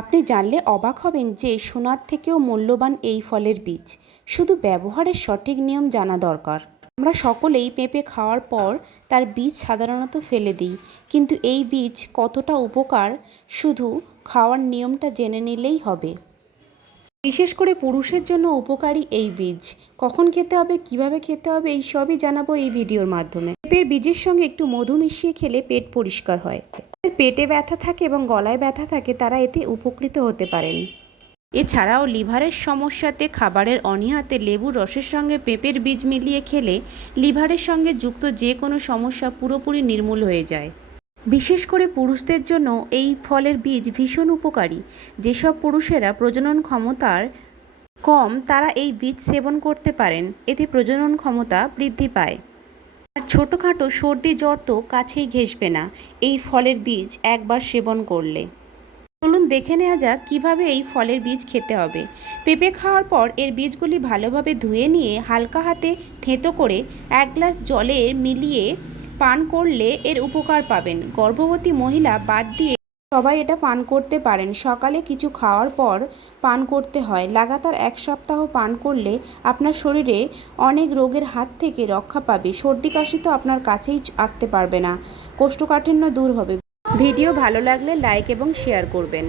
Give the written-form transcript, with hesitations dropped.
আপনি জানলে অবাক হবেন যে সোনার থেকেও মূল্যবান এই ফলের বীজ। শুধু ব্যবহারের সঠিক নিয়ম জানা দরকার। আমরা সকলেই পেঁপে খাওয়ার পর তার বীজ সাধারণত ফেলে দিই, কিন্তু এই বীজ কতটা উপকার শুধু খাওয়ার নিয়মটা জেনে নিলেই হবে। বিশেষ করে পুরুষের জন্য উপকারী এই বীজ। কখন খেতে হবে, কিভাবে খেতে হবে, এই সবই জানাবো এই ভিডিওর মাধ্যমে। পেঁপের বীজের সঙ্গে একটু মধু মিশিয়ে খেলে পেট পরিষ্কার হয়। পেটে ব্যথা থাকে এবং গলায় ব্যথা থাকে, তারা এতে উপকৃত হতে পারেন। এছাড়াও লিভারের সমস্যাতে খাবারের অনীহাতে লেবুর রসের সঙ্গে পেঁপের বীজ মিলিয়ে খেলে লিভারের সঙ্গে যুক্ত যে কোনো সমস্যা পুরোপুরি নির্মূল হয়ে যায়। বিশেষ করে পুরুষদের জন্য এই ফলের বীজ ভীষণ উপকারী। যেসব পুরুষেরা প্রজনন ক্ষমতার কম, তারা এই বীজ সেবন করতে পারেন। এতে প্রজনন ক্ষমতা বৃদ্ধি পায়। আর ছোটোখাটো সর্দি জ্বর তো কাছেই ঘেঁষবে না এই ফলের বীজ একবার সেবন করলে। চলুন দেখে নেওয়া যাক কীভাবে এই ফলের বীজ খেতে হবে। পেঁপে খাওয়ার পর এর বীজগুলি ভালোভাবে ধুয়ে নিয়ে হালকা হাতে থেঁতো করে 1 গ্লাস জলে মিলিয়ে পান করলে এর উপকার পাবেন। গর্ভবতী মহিলা বাদ দিয়ে সবাই এটা পান করতে পারেন। সকালে কিছু খাওয়ার পর পান করতে হয়। লাগাতার 1 সপ্তাহ পান করলে আপনার শরীরে অনেক রোগের হাত থেকে রক্ষা পাবে। সর্দি কাশি তো আপনার কাছেই আসতে পারবে না, কোষ্ঠকাঠিন্য দূর হবে। ভিডিও ভালো লাগলে লাইক এবং শেয়ার করবেন।